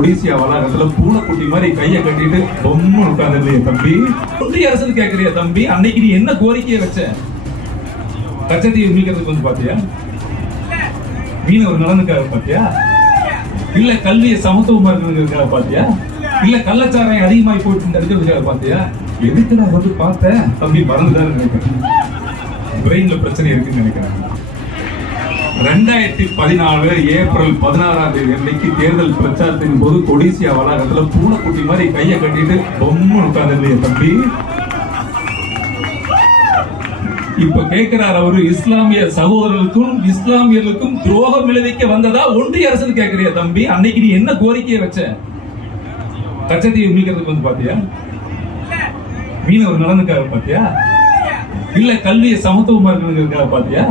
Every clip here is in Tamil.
ஒடிசியா வளாகத்துல பூனைக்குட்டி மாதிரி கையை கட்டிட்டு ரொம்ப உட்கார்ந்து தம்பி ஒன்றிய அரசு கேட்கறியா தம்பி, அன்னைக்கு நீ என்ன கோரிக்கையை வச்ச? கச்சத்தீவு மீட்கிறதுக்கு வந்து பாத்தியா? மீனவர் நலனுக்காக பாத்தியா? இல்ல கல்வியை சமத்துவமா இருக்கிறதுக்காக பாத்தியா? இல்ல கள்ளச்சாராயம் அதிகமாகி போயிட்டு இருக்கிறதுக்காக பாத்தியா? எதுக்கு நான் வந்து பார்த்தேன் தம்பி, மறந்துதான் நினைக்கிறேன். பிரெயின்ல பிரச்சனை இருக்குன்னு நினைக்கிறேன். 2014 ஏப்ரல் 16ஆம் தேதி அன்னைக்கு தேர்தல் பிரச்சாரத்தின் போது கொடிசியா வளாகத்துல பூனைக்குட்டி மாதிரி கையை கட்டிட்டு ரொம்ப உட்கார்ந்து தம்பி. இப்ப கேட்கிறார் அவரு, இஸ்லாமிய சகோதரர்களுக்கும் இஸ்லாமியர்களுக்கும் துரோகம் விளைவிக்க வந்ததா ஒன்றிய அரசு கேட்கிறியா தம்பி, அன்னைக்கு நீ என்ன கோரிக்கையை வச்ச? கச்சத்தீவு மீட்கிறதுக்கு வந்து பாத்தியா? மீனவர் நலனுக்காக பாத்தியா? இல்ல கல்வியை சமத்துவமா இருக்கிறதுக்காக பாத்தியா?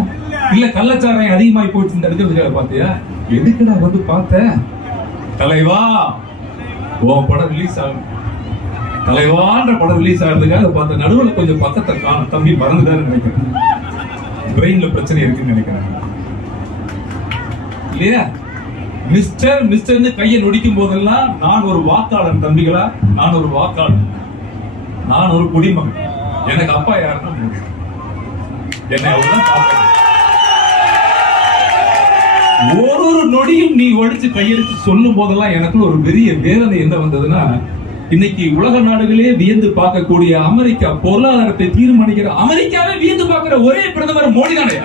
இல்ல கள்ளச்சாராயம் அதிகமாகி போயிட்டு இருக்கிறதுக்காக பாத்தியா? எதுக்கு நான் வந்து பார்த்தேன்? தலைவா உன் படம் ரிலீஸ் ஆகும், தலைவான்ற படம் ரிலீஸ் ஆகிறதுக்காக பார்த்த நடுவில் கொஞ்சம் பக்கத்தை காணும் தம்பி, மறந்துதான் நினைக்கிறேன். பிரெயின்ல பிரச்சனை இருக்குன்னு நினைக்கிறேன். இல்லையா? மிஸ்டர் மிஸ்டர்னு கையை நொடிக்கும் போதெல்லாம் நான் ஒரு வாக்காளன் தம்பிகளா, நான் ஒரு வாக்காளன், நான் ஒரு குடிமகன். எனக்கு அப்பா யாருன்னா என்னை அவ்வளவுதான் பார்க்க. ஒரு நொடியும் நீ ஒழிச்சு கையெடுத்து சொல்லும் போதெல்லாம் எனக்குள்ள ஒரு பெரிய வேதனை என்ன வந்ததுன்னா, இன்னைக்கு உலக நாடுகளே வியந்து பார்க்கக்கூடிய அமெரிக்கா பொருளாதாரத்தை தீர்மானிக்கிற அமெரிக்காவே வியந்து பார்க்கிற ஒரே பிரதமர் மோடி தானே.